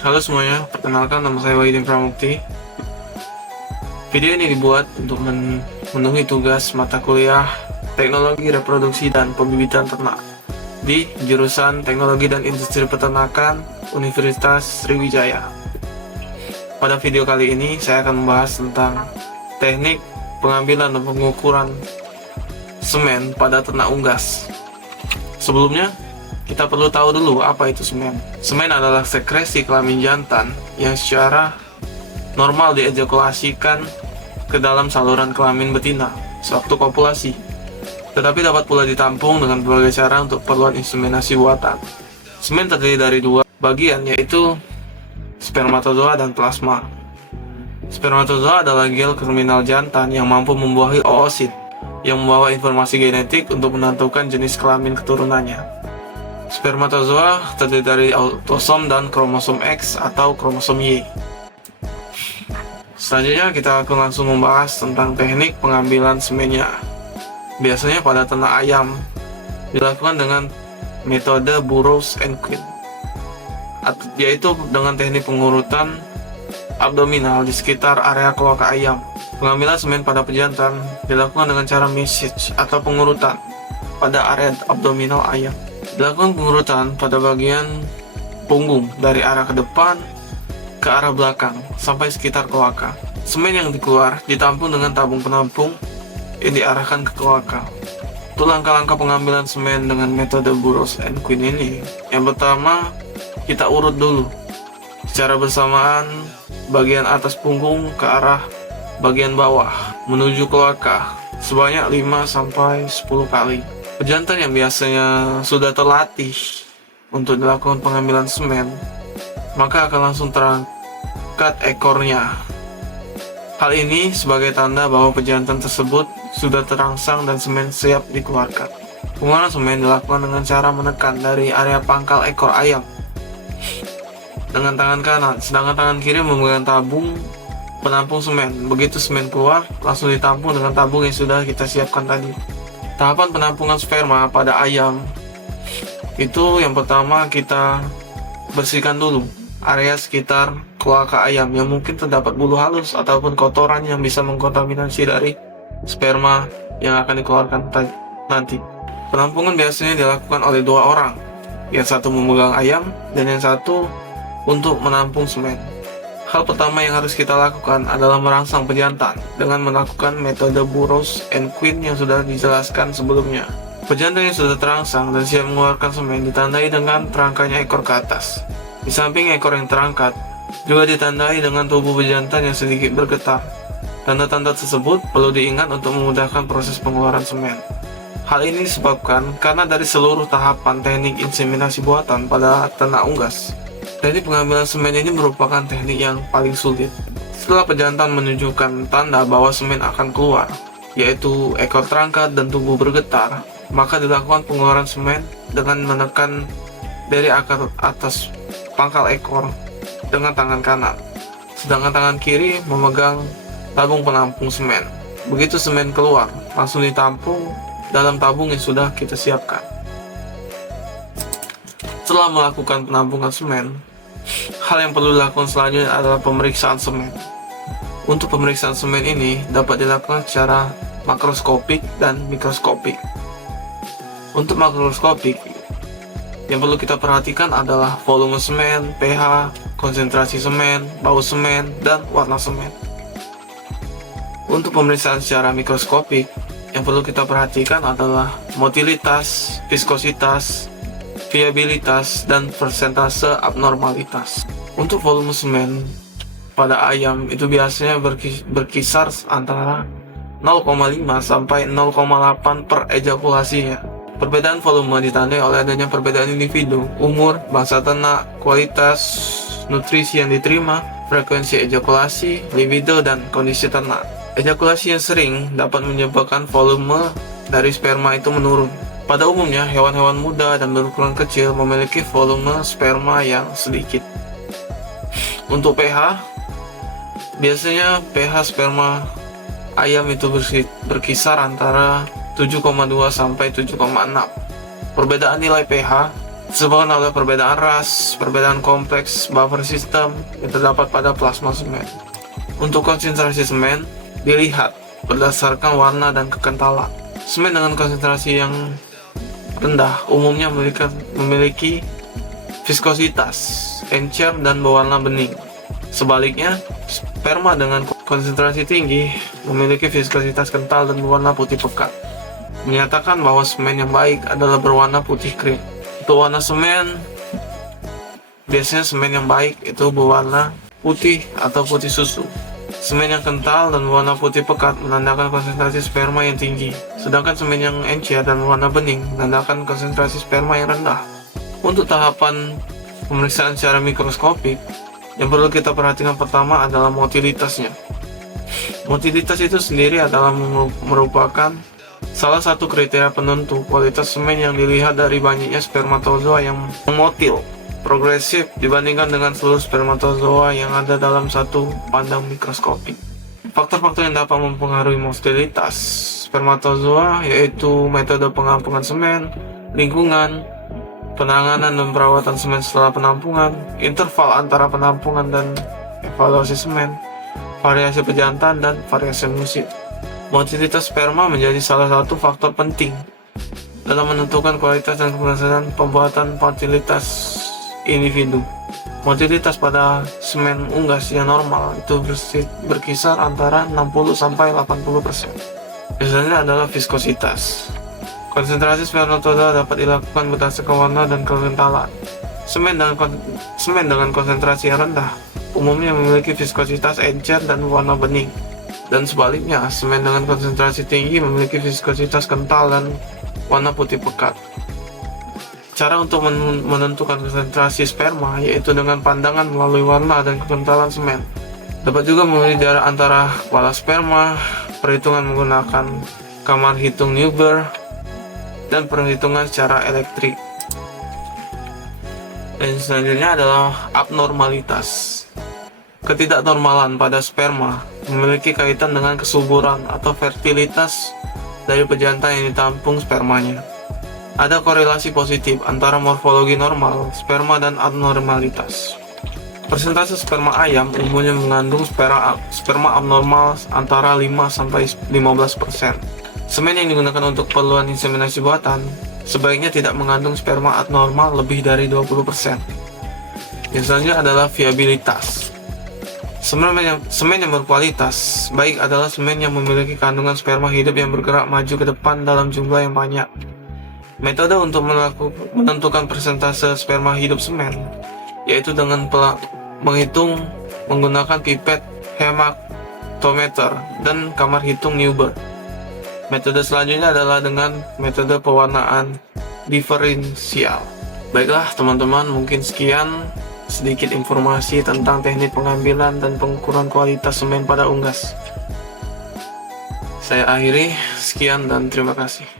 Halo semuanya, perkenalkan nama saya Wahidin Pramukti. Video ini dibuat untuk memenuhi tugas mata kuliah Teknologi Reproduksi dan Pembibitan Ternak di jurusan Teknologi dan Industri Peternakan Universitas Sriwijaya. Pada video kali ini saya akan membahas tentang teknik pengambilan dan pengukuran semen pada ternak unggas. Sebelumnya, kita perlu tahu dulu apa itu semen. Semen adalah sekresi kelamin jantan yang secara normal diejakulasikan ke dalam saluran kelamin betina sewaktu kopulasi, tetapi dapat pula ditampung dengan berbagai cara untuk keperluan inseminasi buatan. Semen terdiri dari dua bagian, yaitu spermatozoa dan plasma. Spermatozoa adalah gel germinal jantan yang mampu membuahi oosit yang membawa informasi genetik untuk menentukan jenis kelamin keturunannya. Spermatozoa terdiri dari autosom dan kromosom X atau kromosom Y. Selanjutnya kita akan langsung membahas tentang teknik pengambilan semennya. Biasanya pada ternak ayam dilakukan dengan metode Burroughs and Quinn, yaitu dengan teknik pengurutan abdominal di sekitar area kloaka ayam. Pengambilan semen pada pejantan dilakukan dengan cara message atau pengurutan pada area abdominal ayam. Dilakukan pengurutan pada bagian punggung dari arah ke depan ke arah belakang sampai sekitar kloaka. Semen yang dikeluar ditampung dengan tabung penampung yang diarahkan ke kloaka. Untuk langkah-langkah pengambilan semen dengan metode Burroughs and Quinn ini, yang pertama kita urut dulu secara bersamaan bagian atas punggung ke arah bagian bawah menuju kloaka sebanyak 5-10 kali. Pejantan yang biasanya sudah terlatih untuk dilakukan pengambilan semen, maka akan langsung terangkat ekornya. Hal ini sebagai tanda bahwa pejantan tersebut sudah terangsang dan semen siap dikeluarkan. Pengeluaran semen dilakukan dengan cara menekan dari area pangkal ekor ayam dengan tangan kanan, sedangkan tangan kiri memegang tabung penampung semen. Begitu semen keluar, langsung ditampung dengan tabung yang sudah kita siapkan tadi. Tahapan penampungan sperma pada ayam itu yang pertama kita bersihkan dulu area sekitar kloaka ayam yang mungkin terdapat bulu halus ataupun kotoran yang bisa mengkontaminasi dari sperma yang akan dikeluarkan nanti. Penampungan biasanya dilakukan oleh dua orang, yang satu memegang ayam dan yang satu untuk menampung semen. Hal pertama yang harus kita lakukan adalah merangsang pejantan dengan melakukan metode Burroughs and Quinn yang sudah dijelaskan sebelumnya. Pejantan yang sudah terangsang dan siap mengeluarkan semen ditandai dengan terangkatnya ekor ke atas. Di samping ekor yang terangkat, juga ditandai dengan tubuh pejantan yang sedikit bergetar. Tanda-tanda tersebut perlu diingat untuk memudahkan proses pengeluaran semen. Hal ini disebabkan karena dari seluruh tahapan teknik inseminasi buatan pada ternak unggas, teknik pengambilan semen ini merupakan teknik yang paling sulit. Setelah pejantan menunjukkan tanda bahwa semen akan keluar, yaitu ekor terangkat dan tubuh bergetar, maka dilakukan pengeluaran semen dengan menekan dari akar atas pangkal ekor dengan tangan kanan, sedangkan tangan kiri memegang tabung penampung semen. Begitu semen keluar, langsung ditampung dalam tabung yang sudah kita siapkan. Setelah melakukan penampungan semen, hal yang perlu dilakukan selanjutnya adalah pemeriksaan semen. Untuk pemeriksaan semen ini dapat dilakukan secara makroskopik dan mikroskopik. Untuk makroskopik, yang perlu kita perhatikan adalah volume semen, pH, konsentrasi semen, bau semen, dan warna semen. Untuk pemeriksaan secara mikroskopik, yang perlu kita perhatikan adalah motilitas, viskositas, viabilitas, dan persentase abnormalitas. Untuk volume semen pada ayam itu biasanya berkisar antara 0,5 sampai 0,8 per ejakulasinya. Perbedaan volume ditandai oleh adanya perbedaan individu, umur, bangsa ternak, kualitas nutrisi yang diterima, frekuensi ejakulasi, libido, dan kondisi ternak. Ejakulasi yang sering dapat menyebabkan volume dari sperma itu menurun. Pada umumnya, hewan-hewan muda dan berukuran kecil memiliki volume sperma yang sedikit. Untuk pH, biasanya pH sperma ayam itu berkisar antara 7,2 sampai 7,6. Perbedaan nilai pH disebabkan oleh perbedaan ras, perbedaan kompleks buffer system yang terdapat pada plasma semen. Untuk konsentrasi semen dilihat berdasarkan warna dan kekentalan. Semen dengan konsentrasi yang rendah umumnya memiliki viskositas encer dan berwarna bening. Sebaliknya, sperma dengan konsentrasi tinggi memiliki viskositas kental dan berwarna putih pekat. Menyatakan bahwa semen yang baik adalah berwarna putih krim. Untuk warna semen, biasanya semen yang baik itu berwarna putih atau putih susu. Semen yang kental dan berwarna putih pekat menandakan konsentrasi sperma yang tinggi, sedangkan semen yang encer dan berwarna bening menandakan konsentrasi sperma yang rendah. Untuk tahapan pemeriksaan secara mikroskopik, yang perlu kita perhatikan pertama adalah motilitasnya. Motilitas itu sendiri adalah merupakan salah satu kriteria penentu kualitas semen yang dilihat dari banyaknya spermatozoa yang memotil progresif dibandingkan dengan seluruh spermatozoa yang ada dalam satu pandang mikroskopik. Faktor-faktor yang dapat mempengaruhi motilitas spermatozoa yaitu metode pengampungan semen, lingkungan, penanganan dan perawatan semen setelah penampungan, interval antara penampungan dan evaluasi semen, variasi pejantan, dan variasi musim. Motilitas sperma menjadi salah satu faktor penting dalam menentukan kualitas dan keberhasilan pembuatan motilitas individu. Motilitas pada semen unggas yang normal itu berkisar antara 60-80%. Biasanya adalah viskositas. Konsentrasi spermatozoa dapat dilakukan berdasarkan warna dan kekentalan. Semen dengan konsentrasi yang rendah umumnya memiliki viskositas encer dan warna bening. Dan sebaliknya, semen dengan konsentrasi tinggi memiliki viskositas kental dan warna putih pekat. Cara untuk menentukan konsentrasi sperma yaitu dengan pandangan melalui warna dan kekentalan semen. Dapat juga memilih jarak antara kepala sperma, perhitungan menggunakan kamar hitung Newber, dan perhitungan secara elektrik. Dan selanjutnya adalah abnormalitas. Ketidaknormalan pada sperma memiliki kaitan dengan kesuburan atau fertilitas dari pejantan yang ditampung spermanya. Ada korelasi positif antara morfologi normal sperma dan abnormalitas. Persentase sperma ayam umumnya mengandung sperma abnormal antara 5-15%. Semen yang digunakan untuk keperluan inseminasi buatan sebaiknya tidak mengandung sperma abnormal lebih dari 20%. Yang selanjutnya adalah viabilitas. Semen yang berkualitas baik adalah semen yang memiliki kandungan sperma hidup yang bergerak maju ke depan dalam jumlah yang banyak. Metode untuk menentukan persentase sperma hidup semen yaitu dengan menghitung menggunakan pipet hematometer dan kamar hitung Newber. Metode selanjutnya adalah dengan metode pewarnaan diferensial. Baiklah teman-teman, mungkin sekian sedikit informasi tentang teknik pengambilan dan pengukuran kualitas semen pada unggas. Saya akhiri, sekian dan terima kasih.